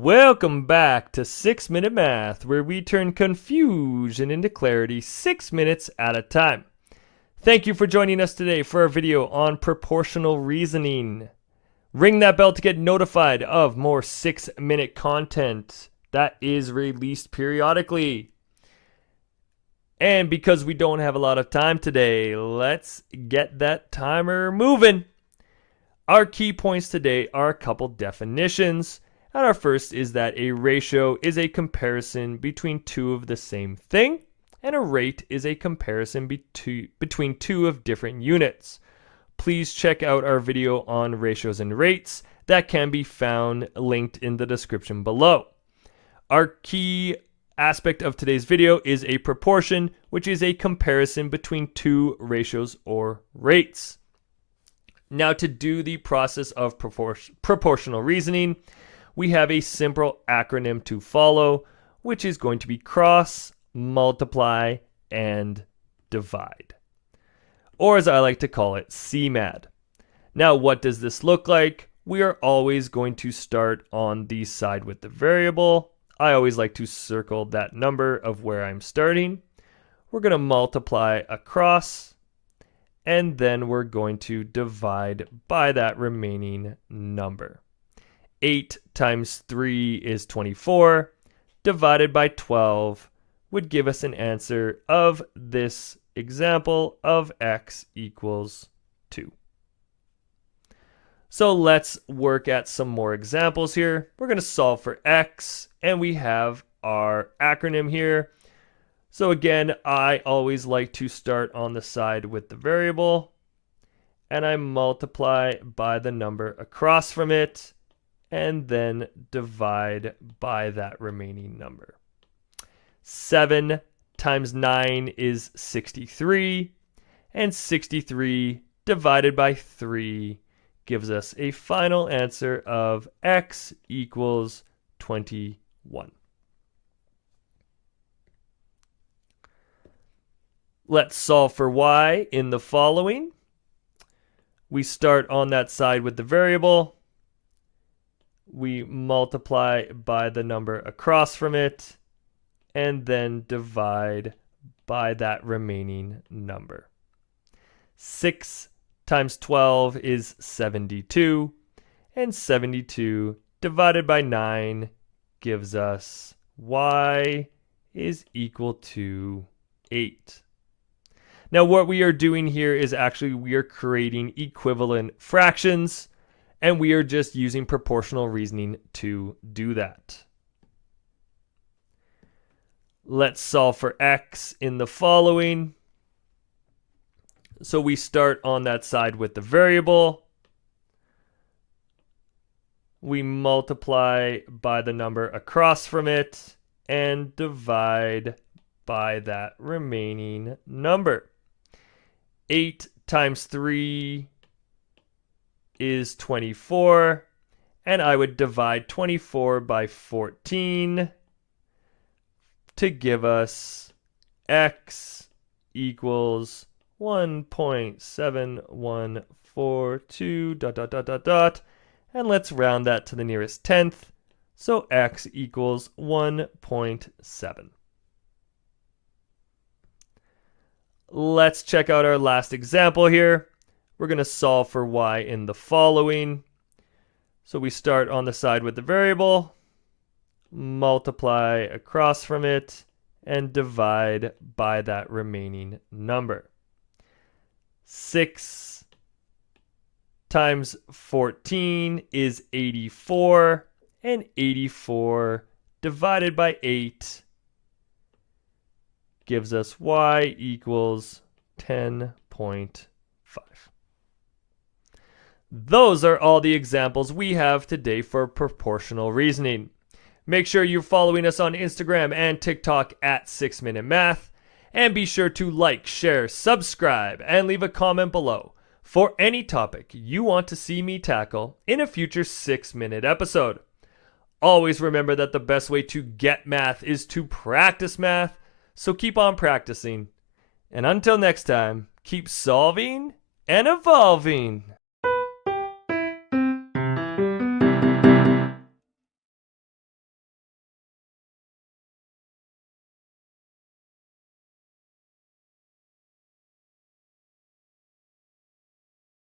Welcome back to 6 Minute Math, where we turn confusion into clarity 6 minutes at a time. Thank you for joining us today for our video on proportional reasoning. Ring that bell to get notified of more 6-minute content that is released periodically. And because we don't have a lot of time today, let's get that timer moving. Our key points today are a couple definitions. And our first is that a ratio is a comparison between two of the same thing, and a rate is a comparison between two of different units. Please check out our video on ratios and rates that can be found linked in the description below. Our key aspect of today's video is a proportion, which is a comparison between two ratios or rates. Now, to do the process of proportional reasoning, we have a simple acronym to follow, which is going to be cross, multiply, and divide. Or as I like to call it, CMAD. Now, what does this look like? We are always going to start on the side with the variable. I always like to circle that number of where I'm starting. We're going to multiply across, and then we're going to divide by that remaining number. 8 times 3 is 24, divided by 12 would give us an answer of this example of x equals 2. So let's work at some more examples here. We're going to solve for x, and we have our acronym here. So again, I always like to start on the side with the variable, and I multiply by the number across from it, and then divide by that remaining number. 7 times 9 is 63, and 63 divided by 3 gives us a final answer of x equals 21. Let's solve for y in the following. We start on that side with the variable. We multiply by the number across from it, and then divide by that remaining number. 6 times 12 is 72, and 72 divided by 9 gives us y is equal to 8. Now, what we are doing here is actually we are creating equivalent fractions, and we are just using proportional reasoning to do that. Let's solve for x in the following. So we start on that side with the variable. We multiply by the number across from it and divide by that remaining number. 8 times 3 is 24, and I would divide 24 by 14 to give us x equals 1.7142 ... and let's round that to the nearest tenth, so x equals 1.7. Let's check out our last example here. We're going to solve for y in the following. So we start on the side with the variable, multiply across from it, and divide by that remaining number. 6 times 14 is 84, and 84 divided by 8 gives us y equals 10.5. Those are all the examples we have today for proportional reasoning. Make sure you're following us on Instagram and TikTok at 6 Minute Math, and be sure to like, share, subscribe, and leave a comment below for any topic you want to see me tackle in a future 6-minute episode. Always remember that the best way to get math is to practice math, so keep on practicing. And until next time, keep solving and evolving.